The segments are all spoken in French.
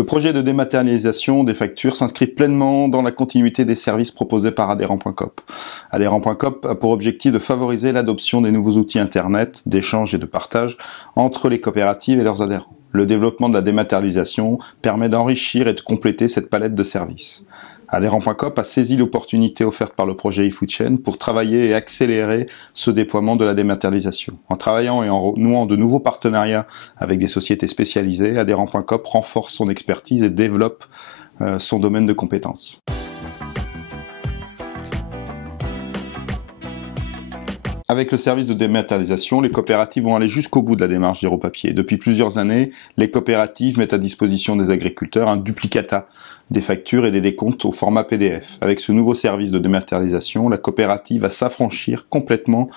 Le projet de dématérialisation des factures s'inscrit pleinement dans la continuité des services proposés par Adhérent.coop. Adhérent.coop a pour objectif de favoriser l'adoption des nouveaux outils Internet, d'échange et de partage entre les coopératives et leurs adhérents. Le développement de la dématérialisation permet d'enrichir et de compléter cette palette de services. Adhérent.coop a saisi l'opportunité offerte par le projet eFoodchain pour travailler et accélérer ce déploiement de la dématérialisation. En travaillant et en nouant de nouveaux partenariats avec des sociétés spécialisées, Adhérent.coop renforce son expertise et développe son domaine de compétences. Avec le service de dématérialisation, les coopératives vont aller jusqu'au bout de la démarche zéro papier. Depuis plusieurs années, les coopératives mettent à disposition des agriculteurs un duplicata des factures et des décomptes au format PDF. Avec ce nouveau service de dématérialisation, la coopérative va s'affranchir complètement,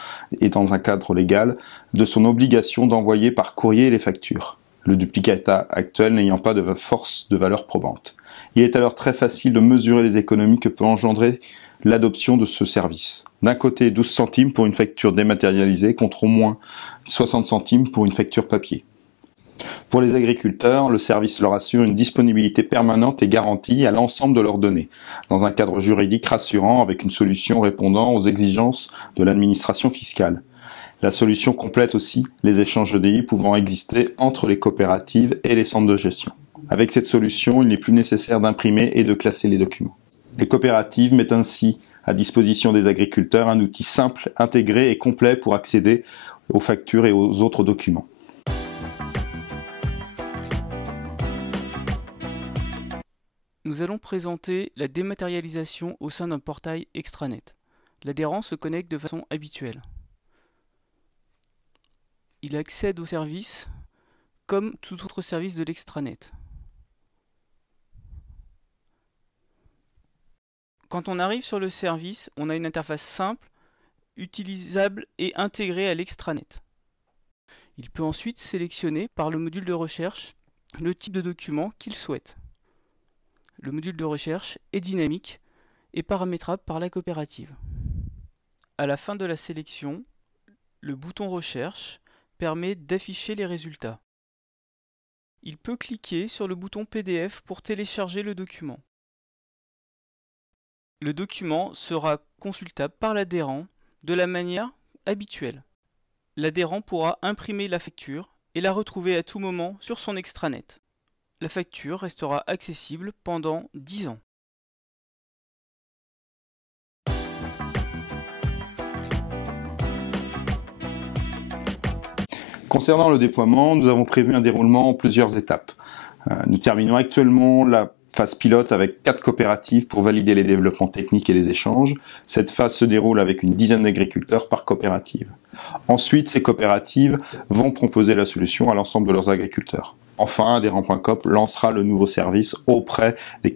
et dans un cadre légal, de son obligation d'envoyer par courrier les factures, le duplicata actuel n'ayant pas de force de valeur probante. Il est alors très facile de mesurer les économies que peut engendrer l'adoption de ce service. D'un côté, 12 centimes pour une facture dématérialisée contre au moins 60 centimes pour une facture papier. Pour les agriculteurs, le service leur assure une disponibilité permanente et garantie à l'ensemble de leurs données, dans un cadre juridique rassurant avec une solution répondant aux exigences de l'administration fiscale. La solution complète aussi les échanges EDI pouvant exister entre les coopératives et les centres de gestion. Avec cette solution, il n'est plus nécessaire d'imprimer et de classer les documents. Les coopératives mettent ainsi à disposition des agriculteurs un outil simple, intégré et complet pour accéder aux factures et aux autres documents. Nous allons présenter la dématérialisation au sein d'un portail extranet. L'adhérent se connecte de façon habituelle. Il accède au service comme tout autre service de l'extranet. Quand on arrive sur le service, on a une interface simple, utilisable et intégrée à l'extranet. Il peut ensuite sélectionner par le module de recherche le type de document qu'il souhaite. Le module de recherche est dynamique et paramétrable par la coopérative. À la fin de la sélection, le bouton recherche permet d'afficher les résultats. Il peut cliquer sur le bouton PDF pour télécharger le document. Le document sera consultable par l'adhérent de la manière habituelle. L'adhérent pourra imprimer la facture et la retrouver à tout moment sur son extranet. La facture restera accessible pendant 10 ans. Concernant le déploiement, nous avons prévu un déroulement en plusieurs étapes. Nous terminons actuellement la phase pilote avec 4 coopératives pour valider les développements techniques et les échanges. Cette phase se déroule avec une dizaine d'agriculteurs par coopérative. Ensuite, ces coopératives vont proposer la solution à l'ensemble de leurs agriculteurs. Enfin, Adhérent.coop lancera le nouveau service auprès des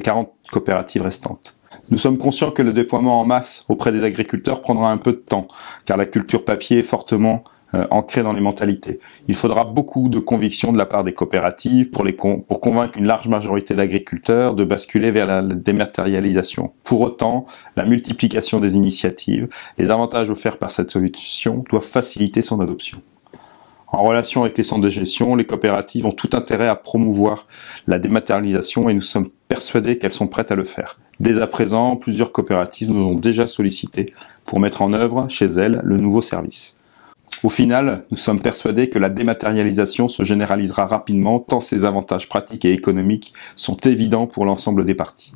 40 coopératives restantes. Nous sommes conscients que le déploiement en masse auprès des agriculteurs prendra un peu de temps, car la culture papier est fortement ancrée dans les mentalités. Il faudra beaucoup de conviction de la part des coopératives pour convaincre une large majorité d'agriculteurs de basculer vers la dématérialisation. Pour autant, la multiplication des initiatives, les avantages offerts par cette solution doivent faciliter son adoption. En relation avec les centres de gestion, les coopératives ont tout intérêt à promouvoir la dématérialisation et nous sommes persuadés qu'elles sont prêtes à le faire. Dès à présent, plusieurs coopératives nous ont déjà sollicité pour mettre en œuvre chez elles le nouveau service. Au final, nous sommes persuadés que la dématérialisation se généralisera rapidement tant ses avantages pratiques et économiques sont évidents pour l'ensemble des parties.